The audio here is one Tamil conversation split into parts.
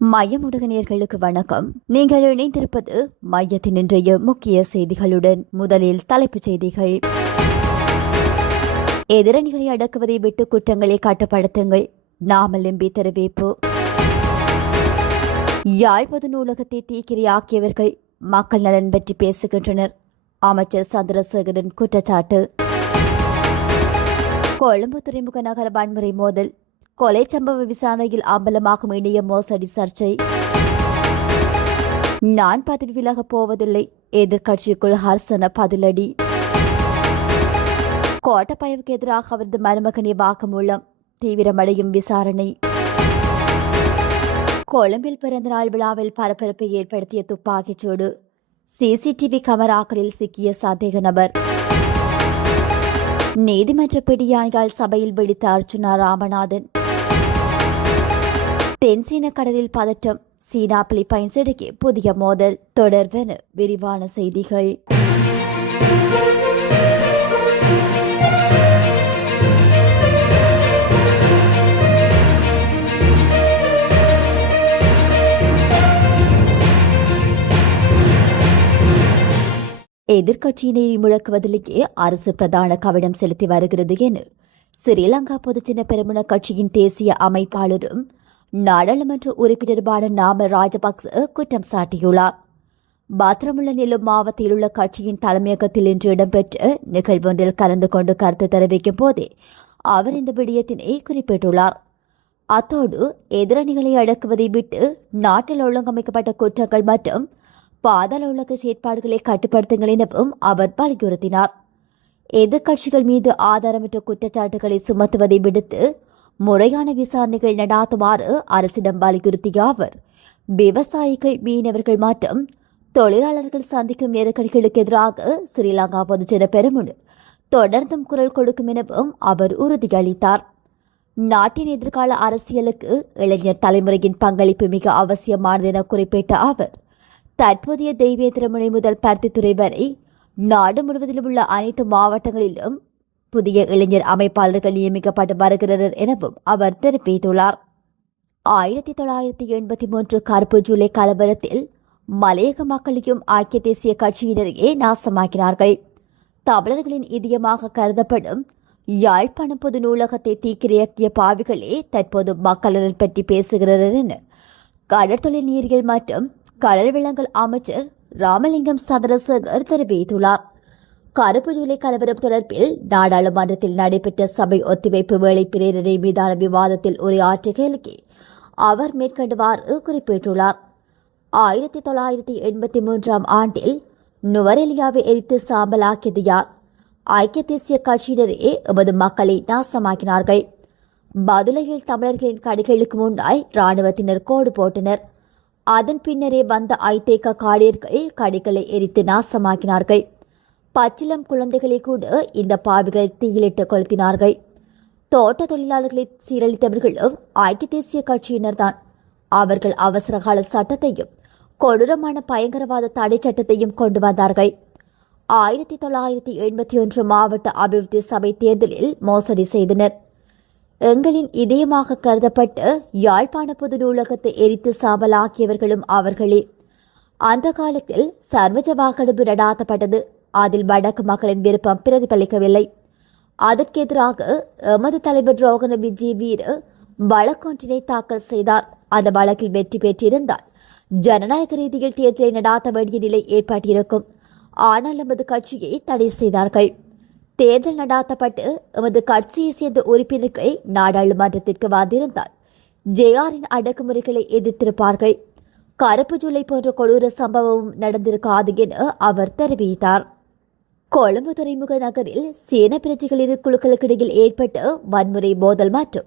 மையம் ஊடக வணக்கம். நீங்கள் இணைந்திருப்பது மையத்தின் இன்றைய முக்கிய செய்திகளுடன். முதலில் தலைப்புச் செய்திகள். எதிரணிகளை அடக்குவதை விட்டு குற்றங்களை கட்டுப்படுத்துங்கள், நாமல் எம்பி தெரிவிப்பு. யாழ் பொது நூலகத்தை தீக்கிரையாக்கியவர்கள் மக்கள் நலன் பற்றி பேசுகின்றனர், அமைச்சர் சந்திரசேகரன் குற்றச்சாட்டு. கொழும்பு துறைமுக நகர வன்முறை மோதல், கொலை சம்பவ விசாரணையில் அம்பலமாகும் இணைய மோசடி சர்ச்சை. நான் பதவி விலகப் போவதில்லை, எதிர்க்கட்சிக்குள் ஹர்சன பதிலடி. கோட்டபயவுக்கு எதிராக அவரது மருமகனை வாக்குமூலம், தீவிரமடையும் விசாரணை. கொழும்பில் பிறந்தநாள் விழாவில் பரபரப்பை ஏற்படுத்திய துப்பாக்கிச்சூடு, சிசிடிவி கமராக்களில் சிக்கிய சந்தேக நபர். நீதிமன்ற பிடியாணியால் சபையில் வெடித்த அர்ச்சுனா ராமநாதன். தென்சீன கடலில் பதற்றம், சீனா பிலிப்பைன்ஸ் இடையே புதிய மோதல். தொடர்பென விரிவான செய்திகள். எதிர்க்கட்சியினை முழக்குவதிலேயே அரசு பிரதான கவனம் செலுத்தி வருகிறது என ஸ்ரீலங்கா பொதுஜன பெரமுன கட்சியின் தேசிய அமைப்பாளரும் நாடாளுமன்ற உறுப்பினருமான நாமல் ராஜபக்ச குற்றம் சாட்டியுள்ளார். பாத்திரமுள்ள நெல்லும் மாவட்டத்தில் உள்ள கட்சியின் தலைமையகத்தில் இன்று இடம்பெற்ற நிகழ்வொன்றில் கலந்து கொண்டு கருத்து தெரிவிக்கும் போதே அவர் இந்த விடயத்தினை குறிப்பிட்டுள்ளார். அத்தோடு எதிரணிகளை அடக்குவதை விட்டு நாட்டில் ஒழுங்கமைக்கப்பட்ட குற்றங்கள் மற்றும் பாதாள உலக செயற்பாடுகளை கட்டுப்படுத்துங்கள் எனவும் அவர் வலியுறுத்தினார். எதிர்க்கட்சிகள் மீது ஆதாரமற்ற குற்றச்சாட்டுகளை சுமத்துவதை விடுத்து முறையான விசாரணைகள் நடாத்துமாறு அரசிடம் வலியுறுத்திய அவர், விவசாயிகள், மீனவர்கள் மற்றும் தொழிலாளர்கள் சந்திக்கும் நெருக்கடிகளுக்கு எதிராக ஸ்ரீலங்கா பொதுஜன பெரமுன தொடர்ந்தும் குரல் கொடுக்கும் எனவும் அவர் உறுதியளித்தார். நாட்டின் எதிர்கால அரசியலுக்கு இளைஞர் தலைமுறையின் பங்களிப்பு மிக அவசியமானது என குறிப்பிட்ட அவர், தற்போதைய தெய்வேந்திரமுனை முதல் பருத்தித்துறை வரை நாடு முழுவதிலும் உள்ள அனைத்து மாவட்டங்களிலும் புதிய இளைஞர் அமைப்பாளர்கள் நியமிக்கப்பட்டு வருகின்றனர் எனவும் அவர் தெரிவித்துள்ளார். 1983 கருப்பு ஜூலை கலவரத்தில் மலையக மக்களையும் ஐக்கிய தேசிய கட்சியினரையே நாசமாக்கினார்கள். தமிழர்களின் இதயமாக கருதப்படும் யாழ்ப்பாணம் பொது நூலகத்தை தீக்கிரையாக்கிய பாவிகளே தற்போது மக்களின் பற்றி பேசுகிறார்கள் என கடற்தொழில் நீரியல் மற்றும் கடல் விலங்கல் அமைச்சர் ராமலிங்கம் சந்திரசேகர் தெரிவித்துள்ளார். கருப்பு ஜூலை கலவரம் தொடர்பில் நாடாளுமன்றத்தில் நடைபெற்ற சபை ஒத்திவைப்பு வேளை பிரேரணை மீதான விவாதத்தில் உரையாற்றுகையிலேயே அவர் மேற்கண்டவாறு குறிப்பிட்டுள்ளார். 1983 ஆண்டில் நுவரெலியாவை எரித்து சாம்பலாக்கியது யார்? ஐக்கிய தேசிய கட்சியினரே எமது மக்களை நாசமாக்கினார்கள். பதுளையில் தமிழர்களின் கடைகளுக்கு முன்னாய் இராணுவத்தினர் கோடு போட்டனர். அதன் பின்னரே வந்த ஐதேக காடியர்கள் கடைகளை எரித்து நாசமாக்கினார்கள். பச்சிலம் குழந்தைகளை கூட இந்த பாவிகள் தீயிலிட்டு கொளுத்தினார்கள். தோட்ட தொழிலாளர்களை சீரழித்தவர்களும் ஐக்கிய தேசிய கட்சியினர்தான். அவர்கள் அவசரகால சட்டத்தையும் கொடூரமான பயங்கரவாத தடை சட்டத்தையும் கொண்டு வந்தார்கள். 1981 மாவட்ட அபிவிருத்தி சபை தேர்தலில் மோசடி செய்தனர். எங்களின் இதயமாக கருதப்பட்டு யாழ்ப்பாண பொது நூலகத்தை எரித்து சாம்பலாக்கியவர்களும் அவர்களே. அந்த காலத்தில் சர்வஜ வாக்கெடுப்பு நடாத்தப்பட்டது. அதில் வடக்கு மக்களின் விருப்பம் பிரதிபலிக்கவில்லை. அதற்கு எதிராக எமது தலைவர் ரோகண விஜய் வீர வழக்கொன்றினை தாக்கல் செய்தார். அந்த வழக்கில் வெற்றி பெற்றிருந்தால் ஜனநாயக ரீதியில் தேர்தலை நடாத்த வேண்டிய நிலை ஏற்பட்டிருக்கும். ஆனால் எமது கட்சியை தடை செய்தார்கள். தேர்தல் நடாத்தப்பட்டு எமது கட்சியை சேர்ந்த உறுப்பினர்கள் நாடாளுமன்றத்திற்கு வந்திருந்தால் ஜேஆரின் அடக்குமுறைகளை எதிர்த்திருப்பார்கள். கருப்பு ஜூலை போன்ற கொடூர சம்பவமும் நடந்திருக்காது என அவர் தெரிவித்தார். கொழும்பு துறைமுக நகரில் சேன பிரஜைகளின் குழுக்களுக்கிடையில் ஏற்பட்ட வன்முறை மோதல் மற்றும்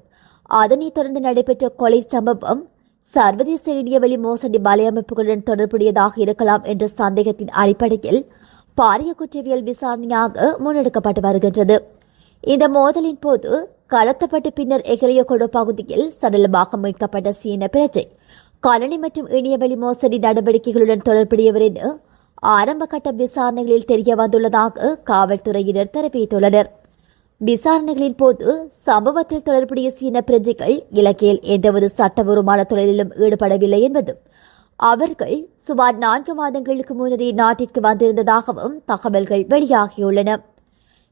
அதனைத் தொடர்ந்து நடைபெற்ற கொலை சம்பவம் சர்வதேச இணையவழி மோசடி வலையமைப்புகளுடன் தொடர்புடையதாக இருக்கலாம் என்ற சந்தேகத்தின் அடிப்படையில் பாரிய குற்றவியல் விசாரணையாக முன்னெடுக்கப்பட்டு வருகின்றது. இந்த மோதலின் போது கடத்தப்பட்டு பின்னர் எகலியகொடு பகுதியில் சடலமாக மீட்கப்பட்ட சீன பிரஜை கணனி மற்றும் இணையவழி மோசடி நடவடிக்கைகளுடன் தொடர்புடையவர் என ஆரம்ப கட்ட விசாரணைகளில் தெரிய வந்துள்ளதாக காவல்துறையினர் தெரிவித்துள்ளனர். விசாரணைகளின் போது சம்பவத்தில் தொடர்புடைய சீன பிரஜைகள் இலக்கையில் எந்தவொரு சட்டபூர்வமான தொழிலிலும் ஈடுபடவில்லை என்பதும் அவர்கள் சுமார் 4 மாதங்களுக்கு முன்னரே நாட்டிற்கு வந்திருந்ததாகவும் தகவல்கள் வெளியாகியுள்ளன.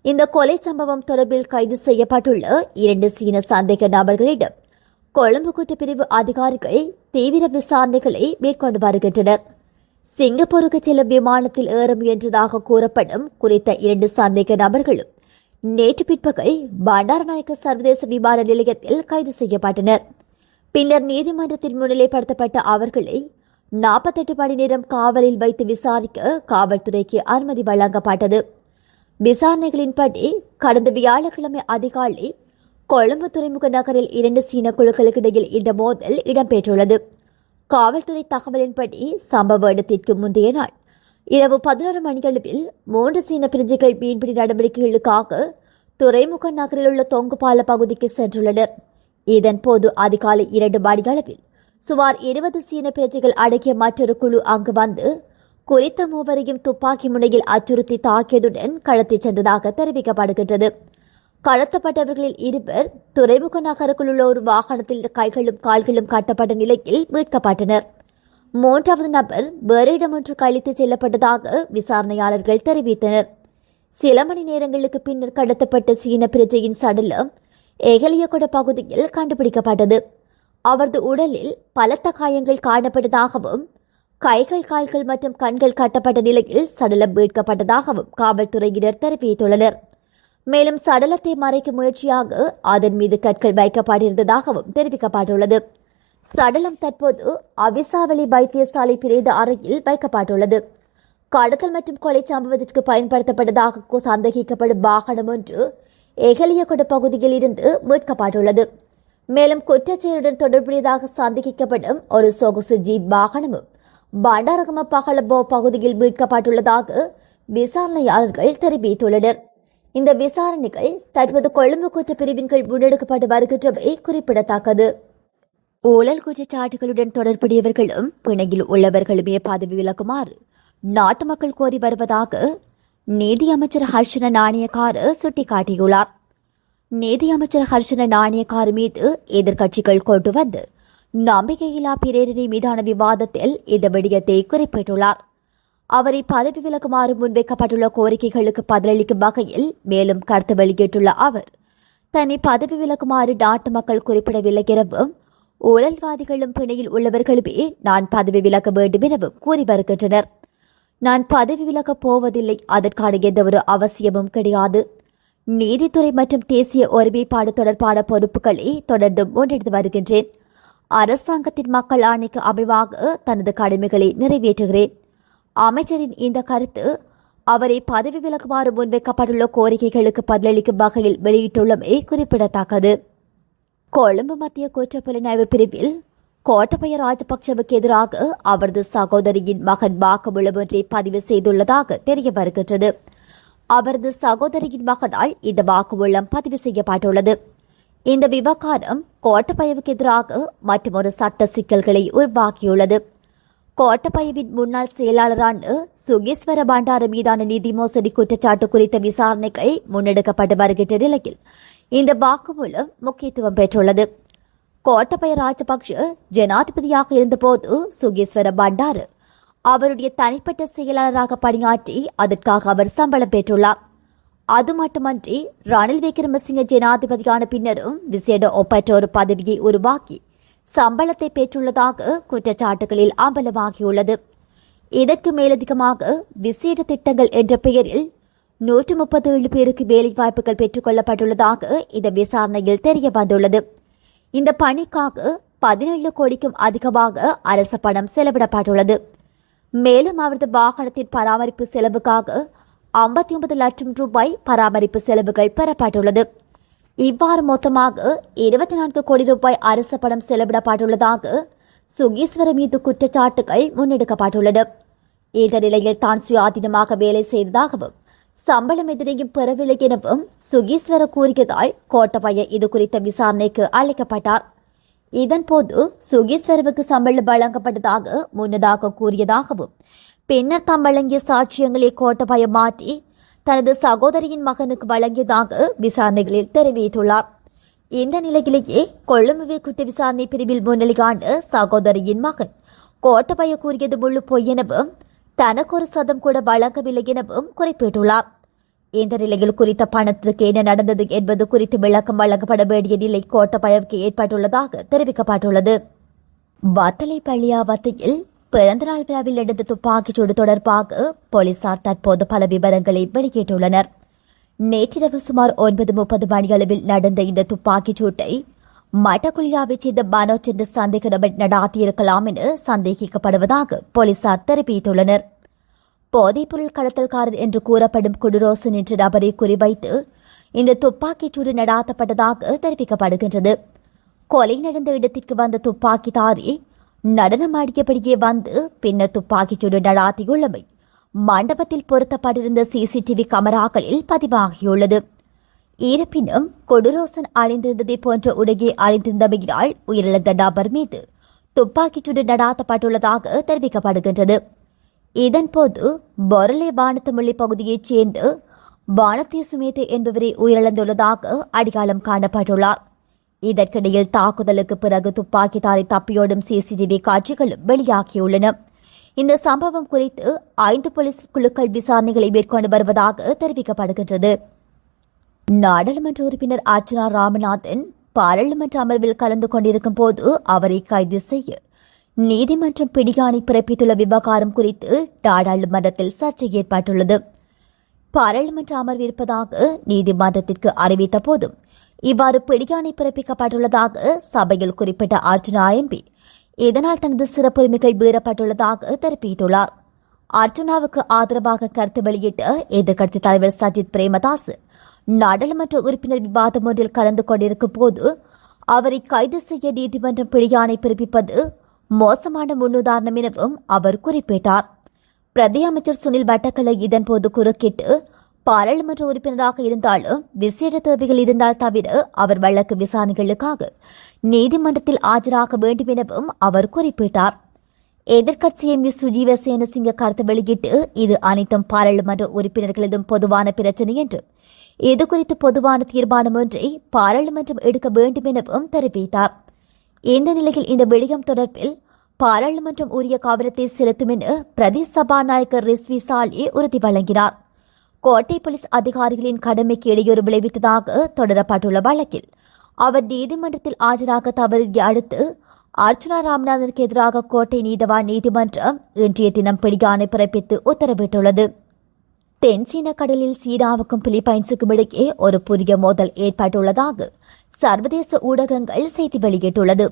இந்த கொலை சம்பவம் தொடர்பில் கைது செய்யப்பட்டுள்ள 2 சீன சந்தேக நபர்களிடம் கொழும்பு குற்றப்பிரிவு அதிகாரிகள் தீவிர விசாரணைகளை மேற்கொண்டு வருகின்றனர். சிங்கப்பூருக்கு செல்லும் விமானத்தில் ஏற முயன்றதாக கூறப்படும் குறித்த 2 சந்தேக நபர்களும் நேற்று பிற்பகல் பண்டாரநாயக்க சர்வதேச விமான நிலையத்தில் கைது செய்யப்பட்டனர். பின்னர் நீதிமன்றத்தில் முன்னிலைப்படுத்தப்பட்ட அவர்களை 48 மணி நேரம் காவலில் வைத்து விசாரிக்க காவல்துறைக்கு அனுமதி வழங்கப்பட்டது. விசாரணைகளின்படி கடந்த வியாழக்கிழமை அதிகாலை கொழும்பு துறைமுக நகரில் 2 சீன குழுக்களுக்கு இடையில் இந்த மோதல் இடம்பெற்றுள்ளது. காவல்துறை தகவலின்படி சம்பவ இடத்திற்கு முந்தைய நாள் இரவு 11 மணியளவில் 3 சீன பிரஜைகள் மீன்பிடி நடவடிக்கைகளுக்காக துறைமுக நகரில் உள்ள தொங்குபால பகுதிக்கு சென்றுள்ளனர். இதன்போது அதிகாலை 2 மணியளவில் சுமார் 20 சீன பிரஜைகள் அடங்கிய மற்றொரு குழு அங்கு வந்து குறித்த மூவரையும் துப்பாக்கி முனையில் அச்சுறுத்தி தாக்கியதுடன் கடத்திச் சென்றதாக தெரிவிக்கப்படுகின்றது. கடத்தப்பட்டவர்களில் 2 துறைமுக நகருக்குள் உள்ள ஒரு வாகனத்தில் கைகளும் கால்களும் கட்டப்பட்ட நிலையில் மீட்கப்பட்டனர். 3வது நபர் வேறு இடமொன்று கழித்து செல்லப்பட்டதாக விசாரணையாளர்கள் தெரிவித்தனர். சில மணி நேரங்களுக்கு பின்னர் கடத்தப்பட்ட சீன பிரஜையின் சடலம் எகலியகுட பகுதியில் கண்டுபிடிக்கப்பட்டது. அவரது உடலில் பலத்த காயங்கள் காணப்பட்டதாகவும் கைகள் கால்கள் மற்றும் கண்கள் கட்டப்பட்ட நிலையில் சடலம் மீட்கப்பட்டதாகவும் காவல்துறையினர் தெரிவித்துள்ளனர். மேலும் சடலத்தை மறைக்கும் முயற்சியாக அதன் மீது கற்கள் வைக்கப்பட்டிருந்ததாகவும் தெரிவிக்கப்பட்டுள்ளது. சடலம் தற்போது அவிசாவளி வைத்தியசாலை பிரேத அறையில் வைக்கப்பட்டுள்ளது. கடத்தல் மற்றும் கொலை சம்பவத்திற்கு பயன்படுத்தப்பட்டதாக சந்தேகிக்கப்படும் வாகனம் ஒன்று எகலியகுட பகுதியில் இருந்து மீட்கப்பட்டுள்ளது. மேலும் குற்றச்செயலுடன் தொடர்புடையதாக சந்தேகிக்கப்படும் ஒரு சொகுசு ஜீப் வாகனமும் பண்டாரகம பகலபோ பகுதியில் மீட்கப்பட்டுள்ளதாக விசாரணையாளர்கள் தெரிவித்துள்ளனர். இந்த விசாரணைகள் தற்போது கொழும்பு குற்றப்பிரிவின் கீழ் முன்னெடுக்கப்பட்டு வருகின்றமை குறிப்பிடத்தக்கது. ஊழல் குற்றச்சாட்டுகளுடன் தொடர்புடையவர்களும் பிணையில் உள்ளவர்களுமே பதவி விலகுமாறு நாட்டு மக்கள் கோரி வருவதாக நீதி அமைச்சர் ஹர்ஷன நாணயக்கார சுட்டிக்காட்டியுள்ளார். நீதி அமைச்சர் ஹர்ஷன நாணயக்கார மீது எதிர்க்கட்சிகள் கொண்டு வந்து நம்பிக்கையில்லா பிரேரணை மீதான விவாதத்தில் இந்த விடயத்தை குறிப்பிட்டுள்ளார். அவரை பதவி விலகுமாறு முன்வைக்கப்பட்டுள்ள கோரிக்கைகளுக்கு பதிலளிக்கும் வகையில் மேலும் கருத்து வெளியிட்டுள்ள அவர் தன்னை பதவி விலகுமாறு நாட்டு மக்கள் குறிப்பிடவில்லை எனவும் ஊழல்வாதிகளும் பிணையில் உள்ளவர்களுமே நான் பதவி விலக வேண்டும் எனவும் கூறி வருகின்றனர். நான் பதவி விலகப் போவதில்லை, அதற்கான எந்தவொரு அவசியமும் கிடையாது. நீதித்துறை மற்றும் தேசிய ஒருமைப்பாடு தொடர்பான பொறுப்புகளை தொடர்ந்து முன்னெடுத்து வருகின்றேன். அரசாங்கத்தின் மக்கள் ஆணைக்கு அமைவாக தனது கடமைகளை நிறைவேற்றுகிறேன். அமைச்சரின் இந்த கருத்து அவரை பதவி விலகுமாறு முன்வைக்கப்பட்டுள்ள கோரிக்கைகளுக்கு பதிலளிக்கும் வகையில் வெளியிட்டுள்ளமை குறிப்பிடத்தக்கது. கொழும்பு மத்திய குற்றப்புலனாய்வு பிரிவில் கோட்டபய ராஜபக்சவுக்கு எதிராக அவரது சகோதரியின் மகன் வாக்குமூலம் ஒன்றை பதிவு செய்துள்ளதாக தெரிய வருகின்றது. அவரது சகோதரியின் மகனால் இந்த வாக்குமூலம் பதிவு செய்யப்பட்டுள்ளது. இந்த விவகாரம் கோட்டபயவுக்கு எதிராக மற்றொரு சட்ட சிக்கல்களை உருவாக்கியுள்ளது. கோட்டபயவின் முன்னாள் செயலாளரான சுகேஸ்வர பண்டார மீதான நிதி மோசடி குற்றச்சாட்டு குறித்த விசாரணைகள் முன்னெடுக்கப்பட்டு வருகின்ற நிலையில் இந்த வாக்குமூலம் முக்கியத்துவம் பெற்றுள்ளது. கோட்டபய ராஜபக்ஷ ஜனாதிபதியாக இருந்தபோது சுகேஸ்வர பண்டார அவருடைய தனிப்பட்ட செயலாளராக பணியாற்றி அதற்காக அவர் சம்பளம் பெற்றுள்ளார். அது மட்டுமன்றி ரணில் விக்ரமசிங்க ஜனாதிபதியான பின்னரும் விசேட ஒப்பற்ற ஒரு பதவியை உருவாக்கி சம்பளத்தை பெற்றுள்ளதாக குற்றச்சாட்டுகளில் அம்பலமாகியுள்ளது. இதற்கு மேலதிகமாக விசேட திட்டங்கள் என்ற பெயரில் 137 பேருக்கு வேலைவாய்ப்புகள் பெற்றுக் கொள்ளப்பட்டுள்ளதாக இந்த விசாரணையில் தெரிய வந்துள்ளது. இந்த பணிக்காக 17 கோடிக்கும் அதிகமாக அரசு பணம் செலவிடப்பட்டுள்ளது. மேலும் அவரது வாகனத்தின் பராமரிப்பு செலவுக்காக 59 லட்சம் ரூபாய் பராமரிப்பு செலவுகள் பெறப்பட்டுள்ளது. இவ்வாறு மொத்தமாக 24 கோடி ரூபாய் அரசு பணம் செலவிடப்பட்டுள்ளதாக சுகீஸ்வர மீது குற்றச்சாட்டுகள் முன்னெடுக்கப்பட்டுள்ளது. இந்த நிலையில் தான் சுயாதீனமாக வேலை செய்ததாகவும் சம்பளம் எதனையும் பெறவில்லை எனவும் சுகீஸ்வர கூறியதால் கோட்டபய இது குறித்த விசாரணைக்கு அழைக்கப்பட்டார். இதன்போது சுகீஸ்வரவுக்கு சம்பளம் வழங்கப்பட்டதாக முன்னதாக கூறியதாகவும் பின்னர் தாம் வழங்கிய சாட்சியங்களை கோட்டபய மாற்றி தனது சகோதரியின் மகனுக்கு வழங்கியதாக விசாரணைகளில் தெரிவித்துள்ளார். இந்த நிலையிலேயே கொழும்பு குற்ற விசாரணை பிரிவில் முன்னிலையான சகோதரியின் மகன் கோட்டபய கூறியது முழு பொய் எனவும் தனக்கு ஒரு சதம் கூட வழங்கவில்லை எனவும் குறிப்பிட்டுள்ளார். இந்த நிலையில் குறித்த பணத்துக்கு என்ன நடந்தது என்பது குறித்து விளக்கம் வழங்கப்பட வேண்டிய நிலை கோட்டபயவுக்கு ஏற்பட்டுள்ளதாக தெரிவிக்கப்பட்டுள்ளது. வத்தலை பள்ளியாவத்தையில் பிறந்தநாள் விழாவில் நடந்த துப்பாக்கிச்சூடு தொடர்பாக போலீசார் தற்போது பல விவரங்களை வெளியிட்டுள்ளனர். நேற்றிரவு சுமார் 9:30 மணியளவில் நடந்த இந்த துப்பாக்கிச் சூட்டை மட்டக்குழியாவைச் சேர்ந்த மனோஜ் என்ற சந்தேக நபர் நடாத்தியிருக்கலாம் என சந்தேகிக்கப்படுவதாக போலீசார் தெரிவித்துள்ளனர். போதைப்பொருள் கடத்தல்காரர் என்று கூறப்படும் குடுரோசன் என்ற நபரை குறிவைத்து இந்த துப்பாக்கிச்சூடு நடாத்தப்பட்டதாக தெரிவிக்கப்படுகின்றது. கொலை நடந்த இடத்திற்கு வந்த துப்பாக்கிதாரி நடனமாடியபடியே வந்து பின்னர் துப்பாக்கிச்சூடு நடாத்தியுள்ளமை மண்டபத்தில் பொருத்தப்பட்டிருந்த சிசிடிவி கேமராக்களில் பதிவாகியுள்ளது. இருப்பினும் கொடுரோசன் அணிந்திருந்ததை போன்ற உடையை அணிந்திருந்தமையினால் உயிரிழந்த நபர் மீது துப்பாக்கிச்சூடு நடாத்தப்பட்டுள்ளதாக தெரிவிக்கப்படுகின்றது. இதன்போது பொரலே வானத்தமிழி பகுதியைச் சேர்ந்த வானத்திய சுமேது என்பவரை உயிரிழந்துள்ளதாக அடையாளம் காணப்பட்டுள்ளார். இதற்கிடையில் தாக்குதலுக்கு பிறகு துப்பாக்கிதாரி தப்பியோடும் சிசிடிவி காட்சிகளும் வெளியாகியுள்ளன. இந்த சம்பவம் குறித்து 5 போலீஸ் குழுக்கள் விசாரணைகளை மேற்கொண்டு வருவதாக தெரிவிக்கப்படுகின்றது. நாடாளுமன்ற உறுப்பினர் அர்ச்சனா ராமநாதன் பாராளுமன்ற அமர்வில் கலந்து கொண்டிருக்கும் போது அவரை கைது செய்ய நீதிமன்றம் பிடியாணை பிறப்பித்துள்ள விவகாரம் குறித்து நாடாளுமன்றத்தில் சர்ச்சை ஏற்பட்டுள்ளது. பாராளுமன்ற அமர்வு இருப்பதாக நீதிமன்றத்திற்கு அறிவித்த போதும் இவ்வாறு பிடியாணை பிறப்பிக்கப்பட்டுள்ளதாக சபையில் குறிப்பிட்ட அர்ச்சனா எம்பி இதனால் தனது சிறப்புரிமைகள் மீறப்பட்டுள்ளதாக தெரிவித்துள்ளார். அர்ச்சனாவுக்கு ஆதரவாக கருத்து வெளியிட்ட எதிர்க்கட்சித் தலைவர் சஜித் பிரேமதாஸ் நாடாளுமன்ற உறுப்பினர் விவாதம் ஒன்றில் கலந்து கொண்டிருக்கும் போது அவரை கைது செய்ய நீதிமன்றம் பிடியாணை பிறப்பிப்பது மோசமான முன்னுதாரணம் எனவும் அவர் குறிப்பிட்டார். பிரதி அமைச்சர் சுனில் வட்டக்கலை இதன்போது குறுக்கிட்டு பாராளுமன்ற உறுப்பினராக இருந்தாலும் விசேட தேவைகள் இருந்தால் தவிர அவர் வழக்கு விசாரணைகளுக்காக நீதிமன்றத்தில் ஆஜராக வேண்டும் எனவும் அவர் குறிப்பிட்டார். எதிர்க்கட்சி எம்பி சுஜீவ சேனசிங்க கருத்து வெளியிட்டு இது அனைத்தும் பாராளுமன்ற உறுப்பினர்களதும் பொதுவான பிரச்சினை என்றும் இதுகுறித்து பொதுவான தீர்மானம் ஒன்றை பாராளுமன்றம் எடுக்க வேண்டும் எனவும் தெரிவித்தார். இந்த நிலையில் இந்த விடயம் தொடர்பில் பாராளுமன்றம் உரிய கவனத்தை செலுத்தும் என பிரதி சபாநாயகர் ரிஸ்வி சாலி உறுதி வழங்கினார். கோட்டை போலீஸ் அதிகாரிகளின் கடமைக்கு இடையூறு விளைவித்ததாக தொடரப்பட்டுள்ள வழக்கில் அவர் நீதிமன்றத்தில் ஆஜராக தவறிய அடுத்து அர்ச்சனா ராமநாதனுக்கு எதிராக கோட்டை நீதவான் நீதிமன்றம் இன்றைய தினம் பிடியாணை பிறப்பித்து உத்தரவிட்டுள்ளது. தென்சீன கடலில் சீனாவுக்கும் பிலிப்பைன்ஸுக்கும் இடையே ஒரு புதிய மோதல் ஏற்பட்டுள்ளதாக சர்வதேச ஊடகங்கள் செய்தி வெளியிட்டுள்ளது.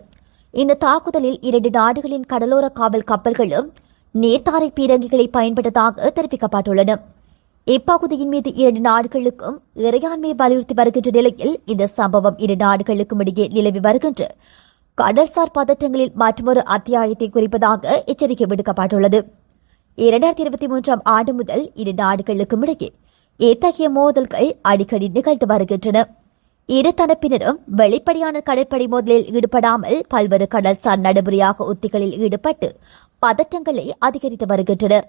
இந்த தாக்குதலில் 2 நாடுகளின் கடலோர காவல் கப்பல்களும் நீர்த்தாரை பீரங்கிகளை பயன்பட்டதாக தெரிவிக்கப்பட்டுள்ளன. இப்பகுதியின் மீது 2 நாடுகளுக்கும் இறையாண்மை வலியுறுத்தி வருகின்ற நிலையில் இந்த சம்பவம் 2 நாடுகளுக்கும் இடையே நிலவி வருகின்ற கடல்சார் பதற்றங்களில் மற்றொரு அத்தியாயத்தை குறிப்பதாக எச்சரிக்கை விடுக்கப்பட்டுள்ளது. 2023 ஆண்டு முதல் 2 நாடுகளுக்கும் இடையே இத்தகைய மோதல்கள் அடிக்கடி நிகழ்ந்து வருகின்றன. இரு தரப்பினரும் வெளிப்படையான கடற்படை மோதலில் ஈடுபடாமல் பல்வேறு கடல்சார் நடைமுறையாக உத்திகளில் ஈடுபட்டு பதற்றங்களை அதிகரித்து வருகின்றனர்.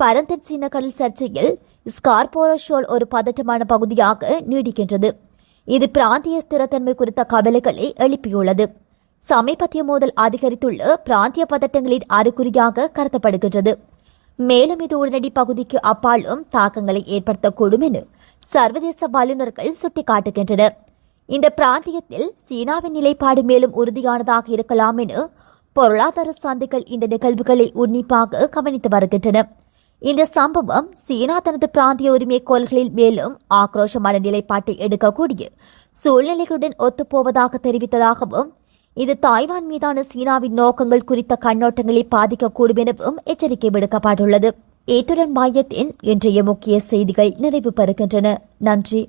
பரந்தன் சீன கடல் சர்ச்சையில் ஸ்கார்போரோ ஷோல் ஒரு பதற்றமான பகுதியாக நீடிக்கின்றது. இது பிராந்திய ஸ்திரத்தன்மை குறித்த கவலைகளை எழுப்பியுள்ளது. சமீபத்திய மோதல் அதிகரித்துள்ள பிராந்திய பதட்டங்களின் அறிகுறியாக கருதப்படுகின்றது. மேலும் இது உடனடி பகுதிக்கு அப்பாலும் தாக்கங்களை ஏற்படுத்தக்கூடும் என சர்வதேச வல்லுநர்கள் சுட்டிக்காட்டுகின்றனர். இந்த பிராந்தியத்தில் சீனாவின் நிலைப்பாடு மேலும் உறுதியானதாக இருக்கலாம் என பொருளாதார சந்தைகள் இந்த நிகழ்வுகளை உன்னிப்பாக கவனித்து வருகின்றன. இந்த சம்பவம் சீனா தனது பிராந்திய உரிமை கோள்களில் மேலும் ஆக்ரோஷமான நிலைப்பாட்டை எடுக்கக்கூடிய சூழ்நிலைகளுடன் ஒத்துப்போவதாக தெரிவித்ததாகவும் இது தாய்வான் மீதான சீனாவின் நோக்கங்கள் குறித்த கண்ணோட்டங்களை பாதிக்கக்கூடும் எனவும் எச்சரிக்கை விடுக்கப்பட்டுள்ளது. இத்துடன் மையத்தின் இன்றைய முக்கிய செய்திகள் நிறைவு பெறுகின்றன. நன்றி.